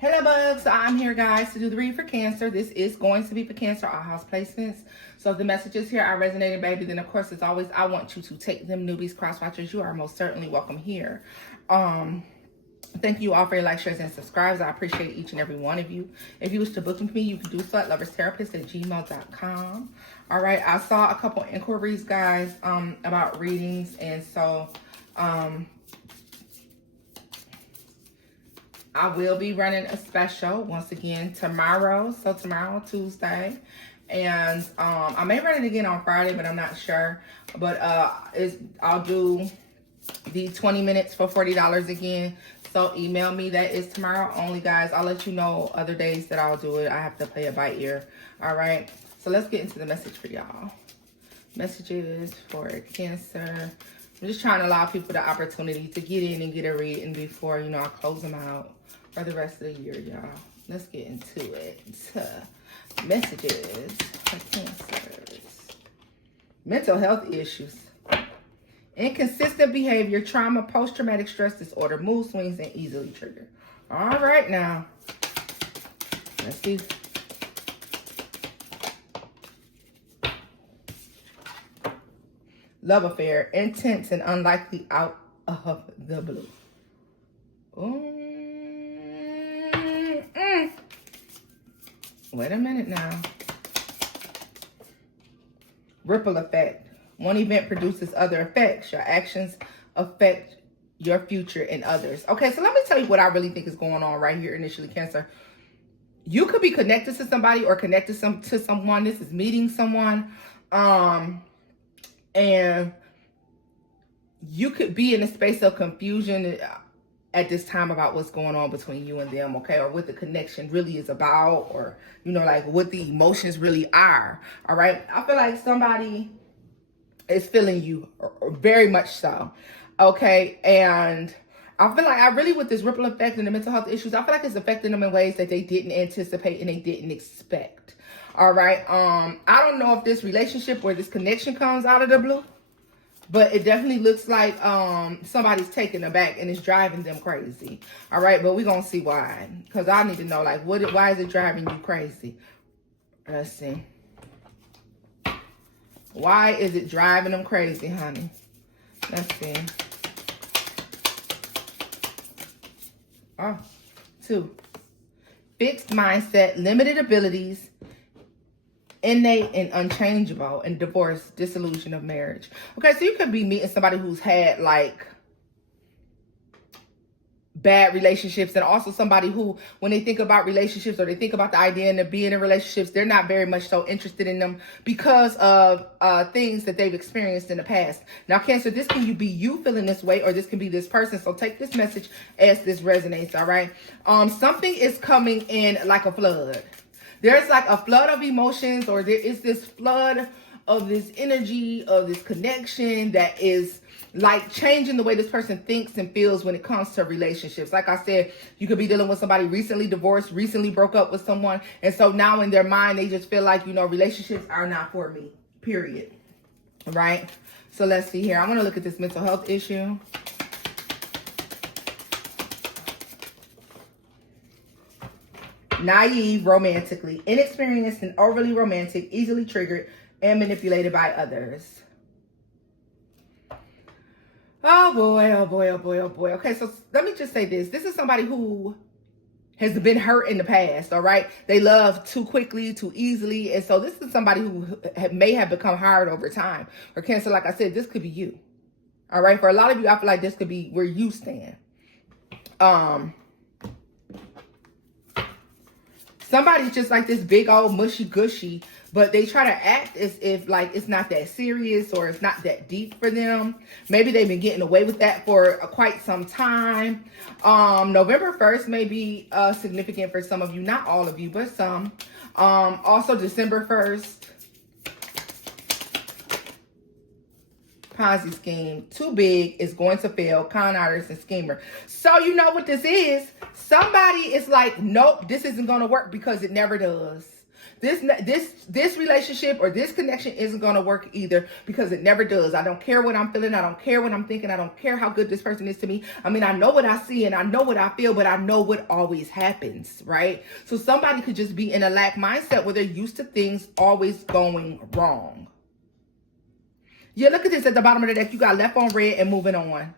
Hello bugs, so I'm here guys to do the read for Cancer. This is going to be for Cancer, all house placements. So if the messages here are resonating, baby, then of course as always, I want you to take them. Newbies, cross watchers, you are most certainly welcome here. Thank you all for your likes, shares, and subscribes. I appreciate each and every one of you. If you wish to book with me, you can do so at loverstherapist@gmail.com. All right, I saw a couple inquiries, guys, about readings, and so I will be running a special once again tomorrow. So tomorrow, Tuesday. And I may run it again on Friday, but I'm not sure. But I'll do the 20 minutes for $40 again. So email me. That is tomorrow only, guys. I'll let you know other days that I'll do it. I have to play it by ear. All right. So let's get into the message for y'all. Messages for Cancer. I'm just trying to allow people the opportunity to get in and get a reading before, I close them out for the rest of the year, y'all. Let's get into it. Messages for Cancers. Mental health issues. Inconsistent behavior, trauma, post-traumatic stress disorder, mood swings, and easily triggered. All right, now. Let's see. Love affair, intense and unlikely out of the blue. Wait a minute now. Ripple effect. One event produces other effects. Your actions affect your future and others. Okay, so let me tell you what I really think is going on right here initially, Cancer. You could be connected to somebody or connected to someone. This is meeting someone. And you could be in a space of confusion at this time about what's going on between you and them, okay? Or what the connection really is about, or, like what the emotions really are, all right? I feel like somebody is feeling you, or very much so, okay? And I feel like with this ripple effect and the mental health issues, I feel like it's affecting them in ways that they didn't anticipate and they didn't expect, all right? I don't know if this relationship or this connection comes out of the blue, but it definitely looks like somebody's taken aback and it's driving them crazy. All right, but we're going to see why. Because I need to know, like, why is it driving you crazy? Let's see. Why is it driving them crazy, honey? Let's see. Oh, 2. Fixed mindset, limited abilities, innate and unchangeable, and divorce, dissolution of marriage. Okay, so you could be meeting somebody who's had like bad relationships, and also somebody who, when they think about relationships or they think about the idea of being in relationships, they're not very much so interested in them because of things that they've experienced in the past. Now, Cancer, this can be you feeling this way, or this can be this person. So take this message as this resonates, all right? Something is coming in like a flood. There's like a flood of emotions, or there is this flood of this energy, of this connection that is like changing the way this person thinks and feels when it comes to relationships. Like I said, you could be dealing with somebody recently divorced, recently broke up with someone. And so now in their mind, they just feel like, relationships are not for me, period. All right. So let's see here. I'm going to look at this mental health issue. Naive romantically, inexperienced and overly romantic, easily triggered and manipulated by others. Oh boy, oh boy, oh boy, oh boy. Okay, so let me just say this. This is somebody who has been hurt in the past, all right? They love too quickly, too easily. And so this is somebody who may have become hard over time. Or Cancer, like I said, this could be you. All right, for a lot of you, I feel like this could be where you stand. Somebody's just like this big old mushy gushy, but they try to act as if like it's not that serious or it's not that deep for them. Maybe they've been getting away with that for quite some time. November 1st may be significant for some of you, not all of you, but some. Also December 1st. Ponzi scheme, too big, is going to fail, con artist and schemer. So you know what this is? Somebody is like, nope, this isn't going to work because it never does. This relationship or this connection isn't going to work either, because it never does. I don't care what I'm feeling. I don't care what I'm thinking. I don't care how good this person is to me. I mean, I know what I see and I know what I feel, but I know what always happens, right? So somebody could just be in a lack mindset where they're used to things always going wrong. Yeah, look at this at the bottom of the deck. You got left on red and moving on.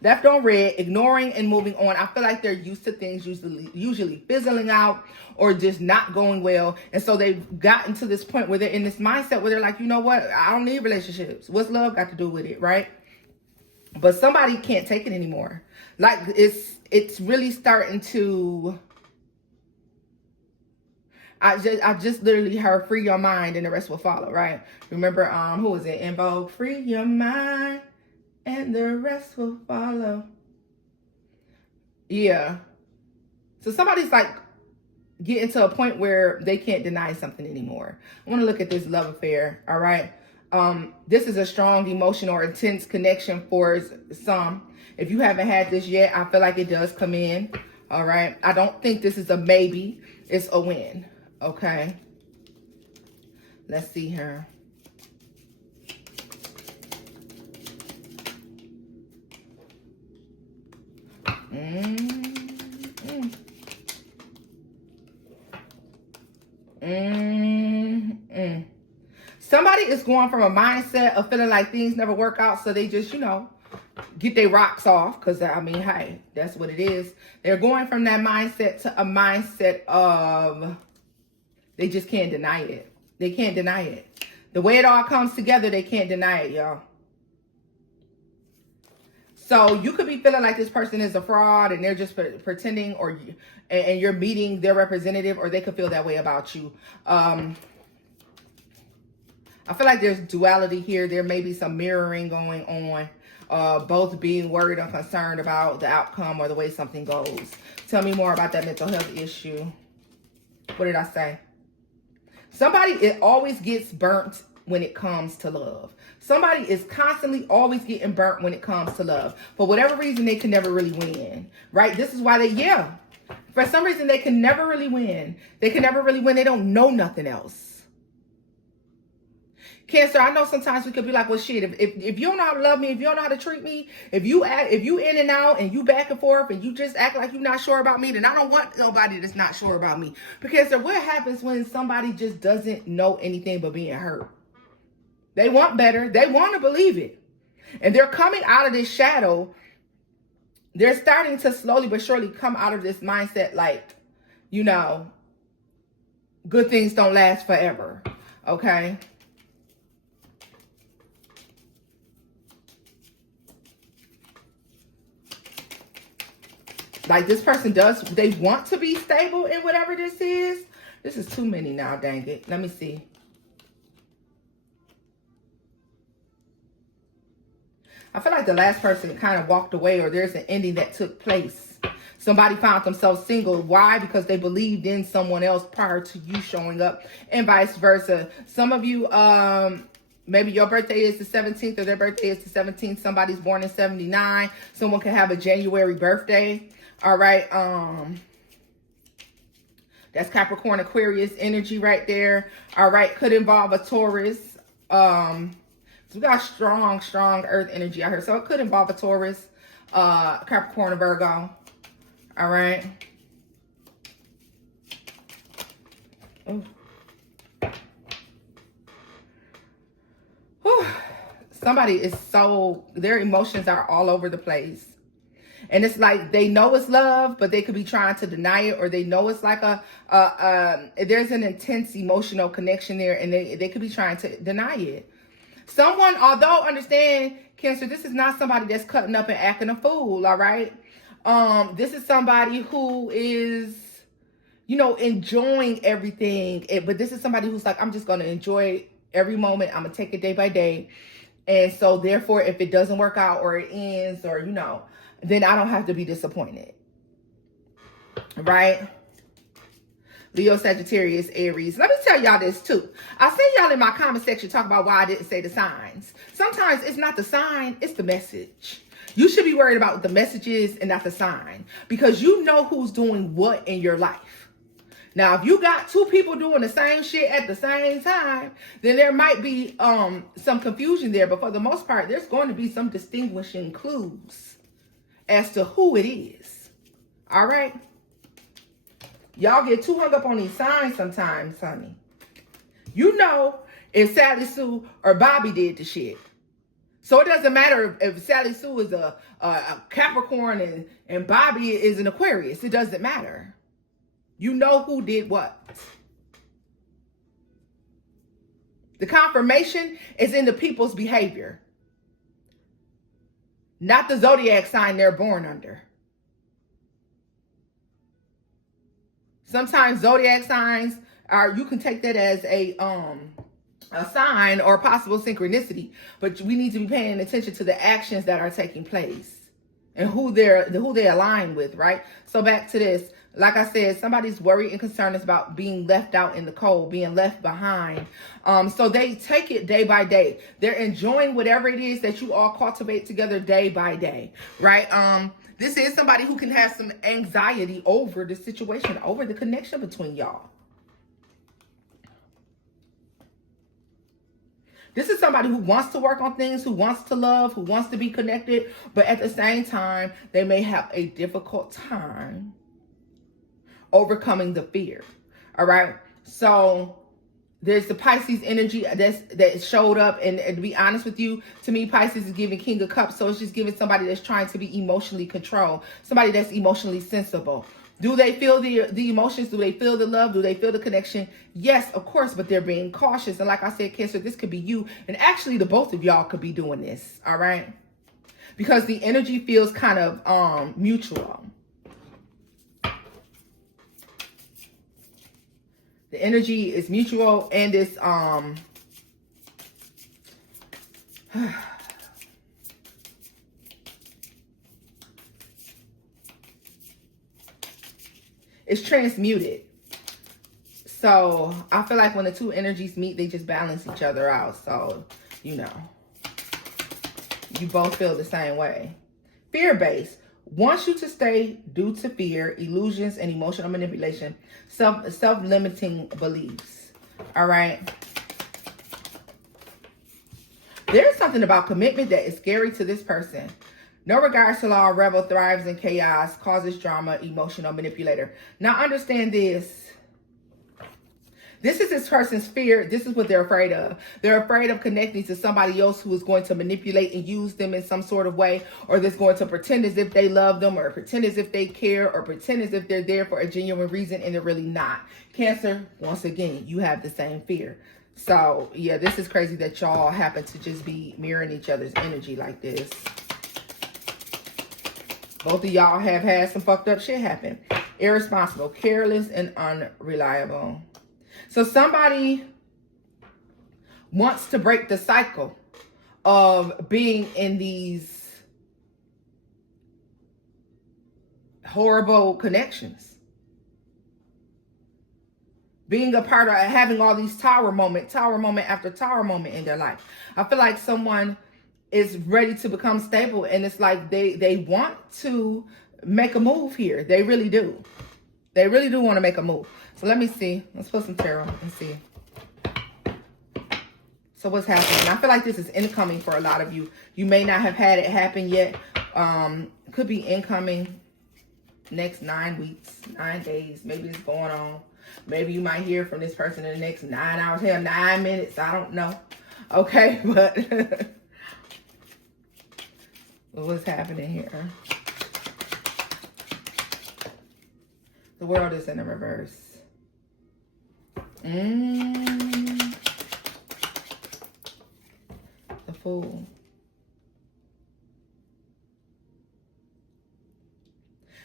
Left on red, ignoring and moving on. I feel like they're used to things usually fizzling out or just not going well. And so they've gotten to this point where they're in this mindset where they're like, you know what? I don't need relationships. What's love got to do with it, right? But somebody can't take it anymore. Like it's really starting to... I just literally heard free your mind and the rest will follow, right? Remember, who was it? In Vogue, free your mind and the rest will follow. Yeah. So somebody's like getting to a point where they can't deny something anymore. I want to look at this love affair, all right? This is a strong emotional or intense connection for some. If you haven't had this yet, I feel like it does come in, all right? I don't think this is a maybe. It's a win, okay? Let's see here. Somebody is going from a mindset of feeling like things never work out, so they just, get their rocks off, because, I mean, hey, that's what it is. They're going from that mindset to a mindset of they just can't deny it. They can't deny it. The way it all comes together, they can't deny it, y'all. So you could be feeling like this person is a fraud and they're just pretending, and you're meeting their representative, or they could feel that way about you. I feel like there's duality here. There may be some mirroring going on, both being worried or concerned about the outcome or the way something goes. Tell me more about that mental health issue. What did I say? Somebody, it always gets burnt when it comes to love. Somebody is constantly always getting burnt when it comes to love. For whatever reason, they can never really win, right? This is why for some reason, they can never really win. They can never really win. They don't know nothing else. Cancer, I know sometimes we could be like, well, shit, if you don't know how to love me, if you don't know how to treat me, if you in and out and you back and forth and you just act like you're not sure about me, then I don't want nobody that's not sure about me. Because what happens when somebody just doesn't know anything but being hurt? They want better. They want to believe it. And they're coming out of this shadow. They're starting to slowly but surely come out of this mindset like, good things don't last forever. Okay? Like this person they want to be stable in whatever this is. This is too many now, dang it. Let me see. I feel like the last person kind of walked away, or there's an ending that took place. Somebody found themselves single. Why? Because they believed in someone else prior to you showing up, and vice versa. Some of you, maybe your birthday is the 17th or their birthday is the 17th. Somebody's born in 79. Someone can have a January birthday. All right. That's Capricorn Aquarius energy right there. All right. Could involve a Taurus. So we got strong earth energy out here. So it could involve a Taurus, Capricorn, or Virgo. All right. Ooh. Whew. Somebody is their emotions are all over the place. And it's like they know it's love, but they could be trying to deny it, or they know it's like there's an intense emotional connection there, and they could be trying to deny it. Someone, although understand, Cancer, this is not somebody that's cutting up and acting a fool, all right? This is somebody who is, enjoying everything. But this is somebody who's like, I'm just going to enjoy every moment. I'm going to take it day by day. And so therefore, if it doesn't work out or it ends or, then I don't have to be disappointed, right? Leo, Sagittarius, Aries. Let me tell y'all this too. I see y'all in my comment section talk about why I didn't say the signs. Sometimes it's not the sign, it's the message. You should be worried about what the message is and not the sign, because you know who's doing what in your life. Now, if you got two people doing the same shit at the same time, then there might be some confusion there. But for the most part, there's going to be some distinguishing clues as to who it is. All right? Y'all get too hung up on these signs sometimes, honey. You know if Sally Sue or Bobby did the shit. So it doesn't matter if Sally Sue is a Capricorn and Bobby is an Aquarius. It doesn't matter. You know who did what. The confirmation is in the people's behavior, not the zodiac sign they're born under. Sometimes zodiac signs are, you can take that as a sign or possible synchronicity, but we need to be paying attention to the actions that are taking place and who they align with, right? So back to this, like I said, somebody's worried and concerned about being left out in the cold, being left behind. So they take it day by day. They're enjoying whatever it is that you all cultivate together day by day, right? This is somebody who can have some anxiety over the situation, over the connection between y'all. This is somebody who wants to work on things, who wants to love, who wants to be connected, but at the same time, they may have a difficult time overcoming the fear. All right. So there's the Pisces energy that showed up, and to be honest with you, to me, Pisces is giving King of Cups. So it's just giving somebody that's trying to be emotionally controlled, somebody that's emotionally sensible. Do they feel the emotions? Do they feel the love? Do they feel the connection? Yes, of course, but they're being cautious. And like I said, Cancer, this could be you. And actually, the both of y'all could be doing this, all right? Because the energy feels kind of mutual. The energy is mutual, and it's it's transmuted. So I feel like when the two energies meet, they just balance each other out. So, you know, you both feel the same way. Fear-based wants you to stay due to fear, illusions, and emotional manipulation, self-limiting beliefs. All right. There's something about commitment that is scary to this person. No regards to law, rebel, thrives in chaos, causes drama, emotional manipulator. Now understand this. This is this person's fear. This is what they're afraid of. They're afraid of connecting to somebody else who is going to manipulate and use them in some sort of way, or that's going to pretend as if they love them, or pretend as if they care, or pretend as if they're there for a genuine reason, and they're really not. Cancer, once again, you have the same fear. So, yeah, this is crazy that y'all happen to just be mirroring each other's energy like this. Both of y'all have had some fucked up shit happen. Irresponsible, careless, and unreliable. So somebody wants to break the cycle of being in these horrible connections. Being a part of having all these tower moment after tower moment in their life. I feel like someone is ready to become stable, and it's like they want to make a move here. They really do. They really do want to make a move. So let me see. Let's put some tarot and see. So what's happening? I feel like this is incoming for a lot of you. You may not have had it happen yet. Could be incoming next 9 weeks, 9 days. Maybe it's going on. Maybe you might hear from this person in the next 9 hours. Hell, 9 minutes. I don't know. Okay, but what's happening here? The world is in a reverse. The Fool.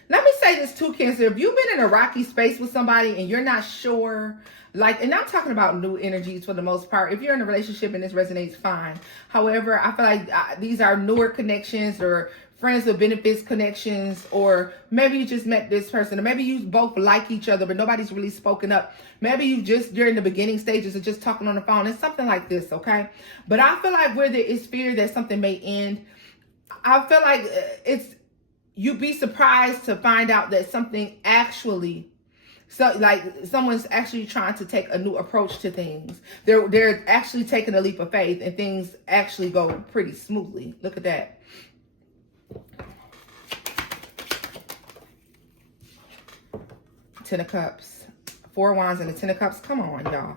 Let me say this too, Cancer. If you've been in a rocky space with somebody and you're not sure, like, and I'm talking about new energies for the most part. If you're in a relationship and this resonates, fine. However, I feel like these are newer connections, or friends with benefits connections, or maybe you just met this person, or maybe you both like each other, but nobody's really spoken up. Maybe you just during the beginning stages of just talking on the phone. It's something like this, okay? But I feel like where there is fear that something may end, I feel like you'd be surprised to find out that something actually So like someone's actually trying to take a new approach to things. They're actually taking a leap of faith, and things actually go pretty smoothly. Look at that. Ten of Cups, Four of Wands, and the Ten of Cups. Come on, y'all.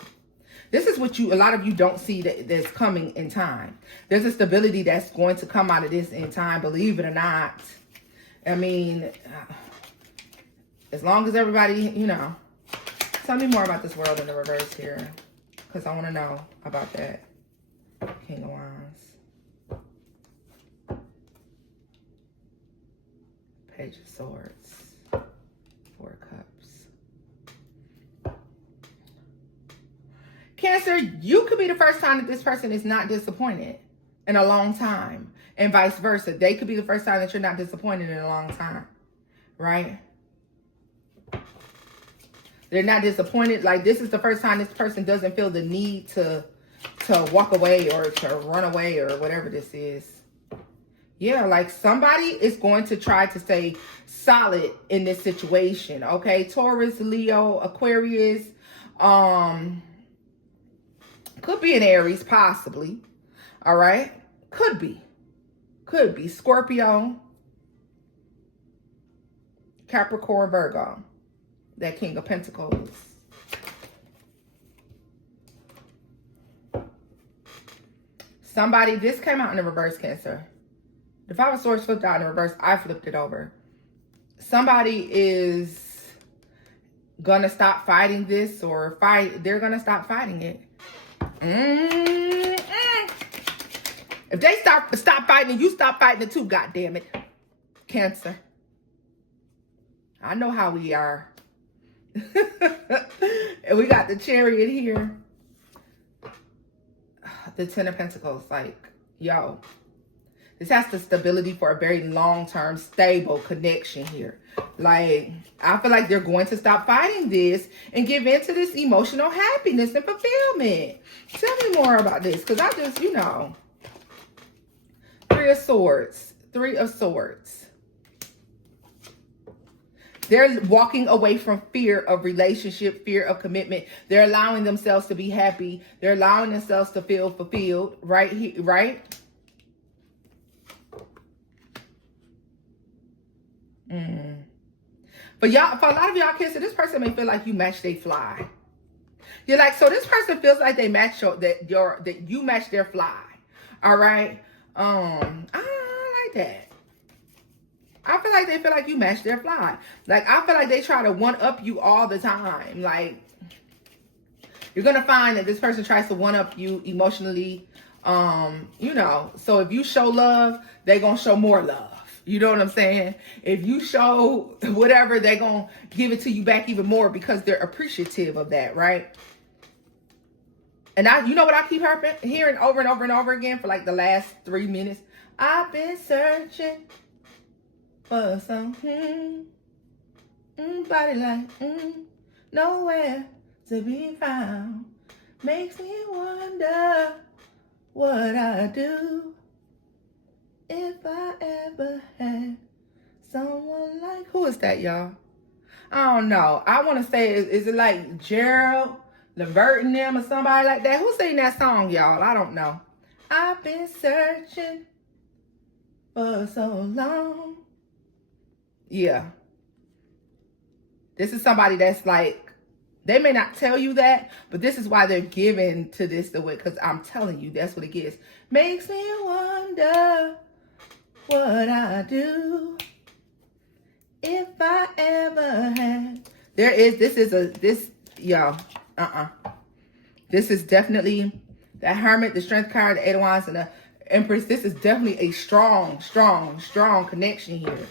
This is what a lot of you don't see that's coming in time. There's a stability that's going to come out of this in time, believe it or not. I mean, as long as everybody, you know. Tell me more about this world in the reverse here, because I want to know about that. King of Wands. Page of Swords. Four of Cups. Cancer, you could be the first time that this person is not disappointed in a long time, and vice versa. They could be the first time that you're not disappointed in a long time, right? They're not disappointed. Like, this is the first time this person doesn't feel the need to walk away or to run away or whatever this is. Yeah, like somebody is going to try to stay solid in this situation, okay? Taurus, Leo, Aquarius, could be an Aries, possibly. All right? Could be. Could be. Scorpio, Capricorn, Virgo. That King of Pentacles. Somebody, this came out in the reverse, Cancer. The Five of Swords flipped out in the reverse. I flipped it over. Somebody is going to stop fighting this, or they're going to stop fighting it. If they stop fighting, you stop fighting it too, goddammit. Cancer. I know how we are. And we got the Chariot here. The Ten of Pentacles. Like, yo. This has the stability for a very long-term, stable connection here. Like, I feel like they're going to stop fighting this and give in to this emotional happiness and fulfillment. Tell me more about this, because I just, you know. Three of Swords. Three of Swords. They're walking away from fear of relationship, fear of commitment. They're allowing themselves to be happy. They're allowing themselves to feel fulfilled, right? Right? For y'all, for a lot of y'all Cancer, this person may feel like you match they fly. You're like, so this person feels like they match that you match their fly. All right. I don't like that. I feel like they feel like you match their fly. Like, I feel like they try to one-up you all the time. Like, you're going to find that this person tries to one-up you emotionally. You know, so if you show love, they're going to show more love. You know what I'm saying? If you show whatever, they're going to give it to you back even more because they're appreciative of that, right? And you know what I keep hearing over and over and over again for like the last 3 minutes? I've been searching for something, body like, nowhere to be found. Makes me wonder what I do if I ever had someone like, who is that, y'all? I don't know. I want to say, is it like Gerald Levert and them or somebody like that? Who sang that song, y'all? I don't know. I've been searching for so long. Yeah. This is somebody that's like, they may not tell you that, but this is why they're giving to this the way, because I'm telling you, that's what it gets. Makes me wonder what I do if I ever had. Y'all, This is definitely the Hermit, the Strength card, the Eight of Wands, and the Empress. This is definitely a strong, strong, strong connection here.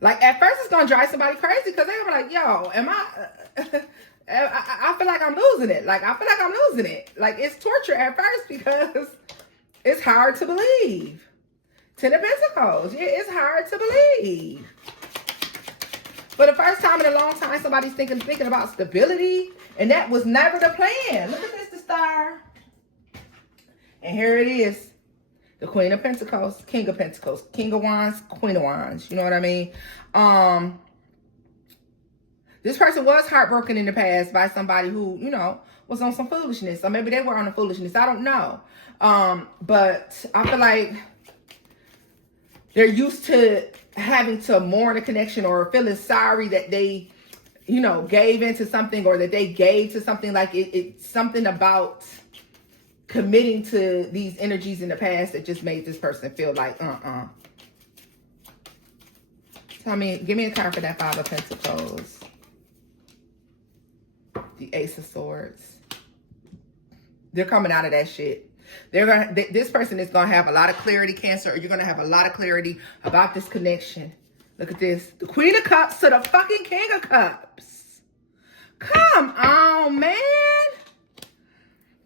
Like, at first it's going to drive somebody crazy because they're like, yo, I feel like I'm losing it. Like, I feel like I'm losing it. Like, it's torture at first because it's hard to believe. Ten of Pentacles. Yeah, it's hard to believe. For the first time in a long time, somebody's thinking about stability, and that was never the plan. Look at this, the Star. And here it is. The Queen of Pentacles, King of Pentacles, King of Wands, Queen of Wands. You know what I mean? This person was heartbroken in the past by somebody who, you know, was on some foolishness. Or maybe they were on a foolishness. I don't know. But I feel like they're used to having to mourn a connection or feeling sorry that they, you know, gave into something or that they gave to something. Like it's something about committing to these energies in the past that just made this person feel like, Tell me, give me a card for that Five of Pentacles. The Ace of Swords. They're coming out of that shit. This person is gonna have a lot of clarity, Cancer, or you're gonna have a lot of clarity about this connection. Look at this. The Queen of Cups to the fucking King of Cups. Come on, man.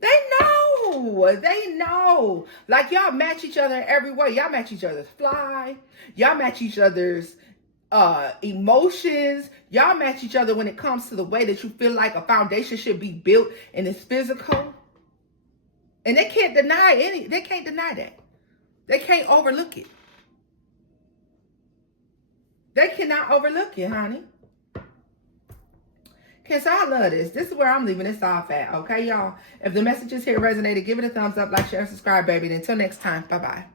They know. They know. Like, y'all match each other in every way. Y'all match each other's fly. Y'all match each other's emotions. Y'all match each other when it comes to the way that you feel like a foundation should be built and it's physical. And they can't deny they can't deny that. They can't overlook it. They cannot overlook it, honey. Cancer, I love this. This is where I'm leaving this off at. Okay, y'all? If the messages here resonated, give it a thumbs up, like, share, and subscribe, baby. And until next time, bye-bye.